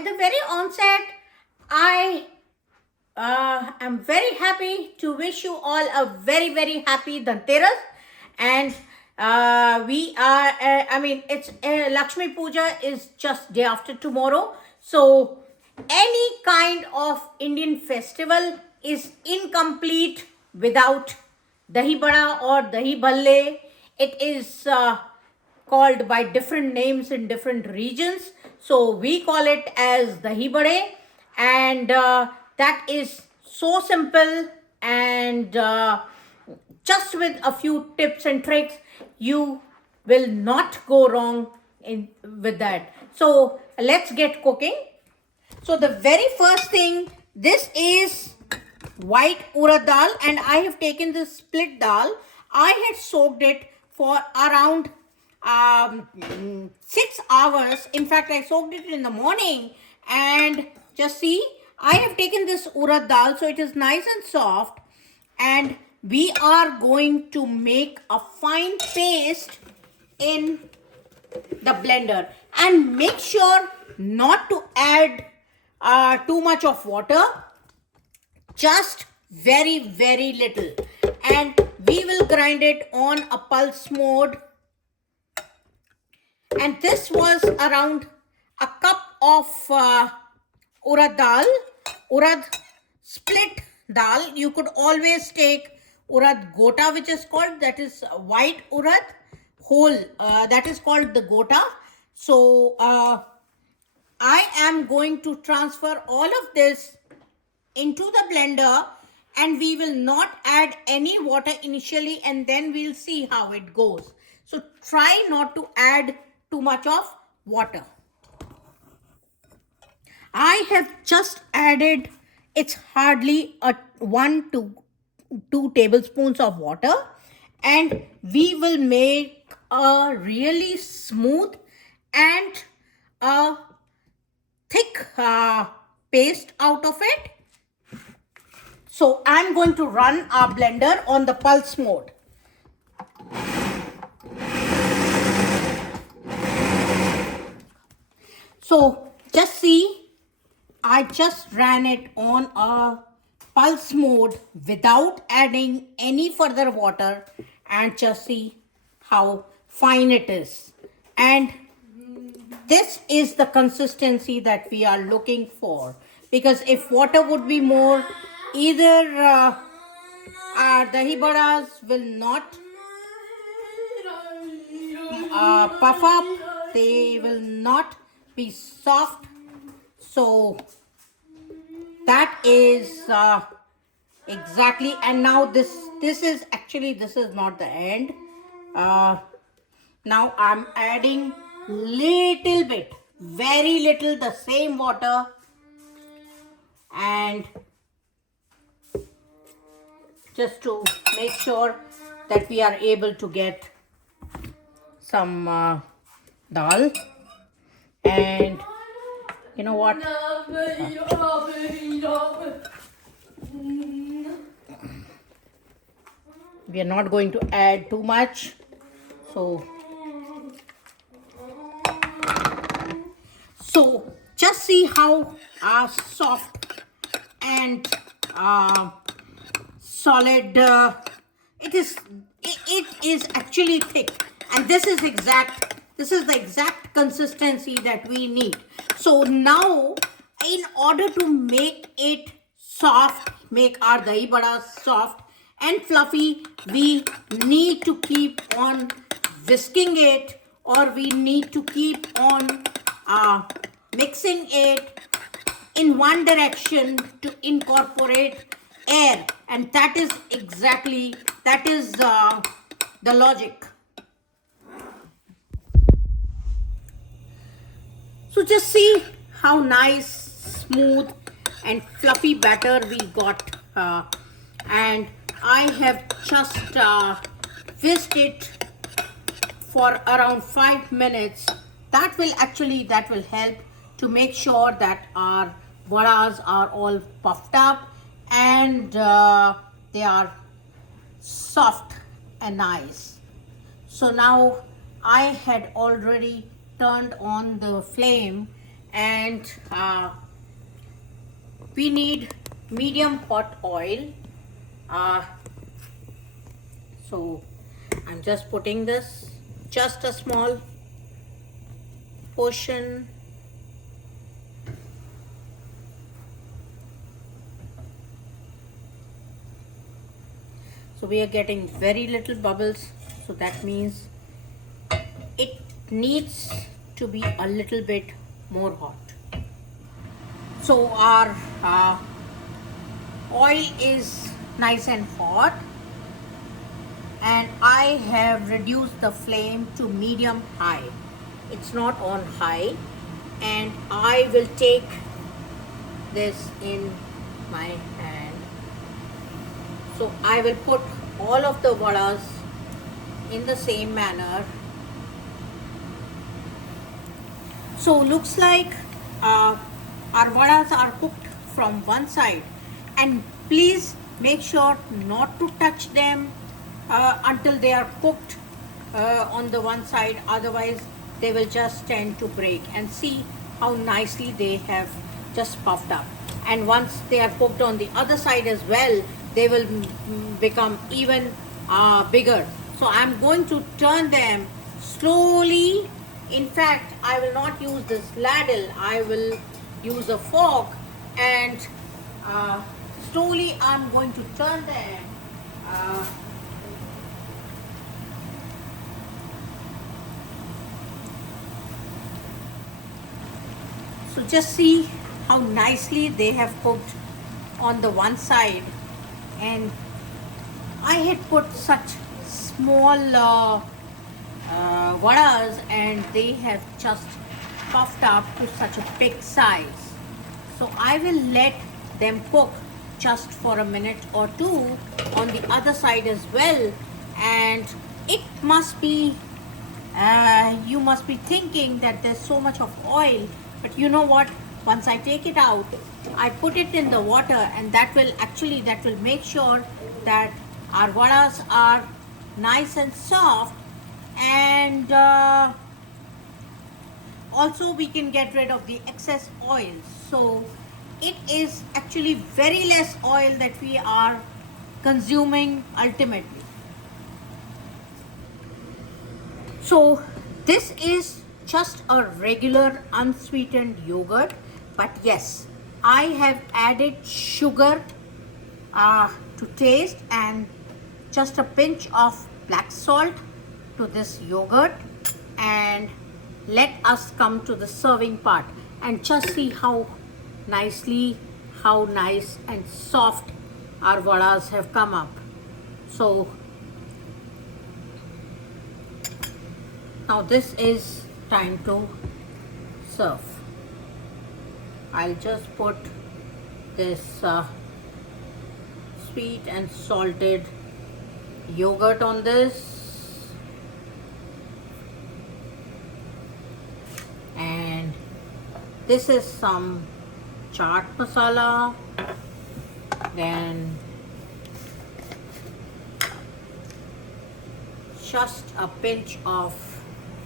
at the very onset, I am very happy to wish you all a very, very happy Dhanteras. And it's Lakshmi Puja is just day after tomorrow. So, any kind of Indian festival is incomplete without Dahi Vada or Dahi Bhalle. It is called by different names in different regions. So we call it as Dahi Vade, and that is so simple, and just with a few tips and tricks, you will not go wrong with that. So let's get cooking. So the very first thing, this is white urad dal, and I have taken this split dal. I had soaked it for around 6 hours. In fact, I soaked it in the morning, and just see, I have taken this urad dal, so it is nice and soft, and we are going to make a fine paste in the blender, and make sure not to add too much of water, just very, very little, and we will grind it on a pulse mode. And this was around a cup of urad dal, urad split dal. You could always take urad gota, which is called, that is white urad whole, that is called the gota. So I am going to transfer all of this into the blender, and we will not add any water initially, and then we'll see how it goes. So try not to add too much of water. I have just added, it's hardly a 1 to 2 tablespoons of water, and we will make a really smooth and a thick paste out of it. So I'm going to run our blender on the pulse mode. So just see, I just ran it on a pulse mode without adding any further water, and just see how fine it is. And this is the consistency that we are looking for, because if water would be more, either our dahi vadas will not puff up, they will not be soft. So that is exactly. And now this is actually, this is not the end. Now I'm adding little bit, very little, the same water, and just to make sure that we are able to get some dal. And you know what, we are not going to add too much. So just see how soft and solid it is. It is actually thick, and this is the exact consistency that we need. So now, in order to make it soft, make our dahi vada soft and fluffy, we need to keep on whisking it, or we need to keep on mixing it in one direction to incorporate air, and that is exactly, that is the logic. So just see how nice, smooth and fluffy batter we got, and I have just whisked it for around 5 minutes. That will help to make sure that our vadas are all puffed up, and they are soft and nice. So now I had already turned on the flame, and we need medium hot oil. So I'm just putting this, just a small portion. So we are getting very little bubbles, so that means it needs to be a little bit more hot. So our oil is nice and hot, and I have reduced the flame to medium high. It's not on high, and I will take this in my hand. So I will put all of the vadas in the same manner. So looks like our vadas are cooked from one side, and please make sure not to touch them until they are cooked on the one side, otherwise they will just tend to break. And see how nicely they have just puffed up, and once they are cooked on the other side as well, they will become even bigger. So I'm going to turn them slowly. In fact, I will not use this ladle, I will use a fork, and slowly I'm going to turn them. So just see how nicely they have cooked on the one side, and I had put such small vadas, and they have just puffed up to such a big size. So I will let them cook just for a minute or two on the other side as well. And it must be, you must be thinking that there's so much of oil, but you know what, once I take it out, I put it in the water, and that will make sure that our vadas are nice and soft, and also we can get rid of the excess oil. So it is actually very less oil that we are consuming ultimately. So this is just a regular unsweetened yogurt, but yes, I have added sugar to taste, and just a pinch of black salt to this yogurt. And let us come to the serving part, and just see how nice and soft our vadas have come up. So now this is time to serve. I'll just put this sweet and salted yogurt on this, and this is some chaat masala, then just a pinch of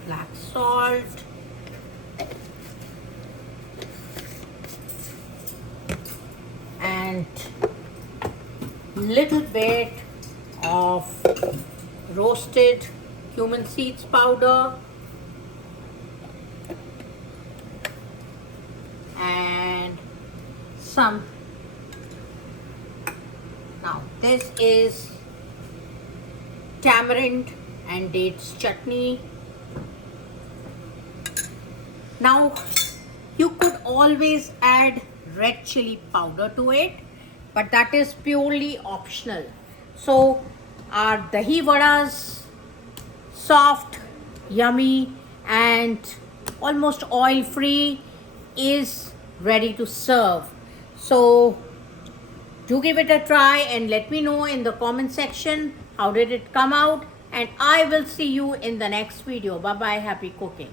black salt, and little bit of roasted cumin seeds powder, and some. Now this is tamarind and dates chutney. Now you could always add red chili powder to it, but that is purely optional. So our dahi vadas, soft, yummy, and almost oil free, is ready to serve. So do give it a try and let me know in the comment section how did it come out, and I will see you in the next video. Bye bye, happy cooking.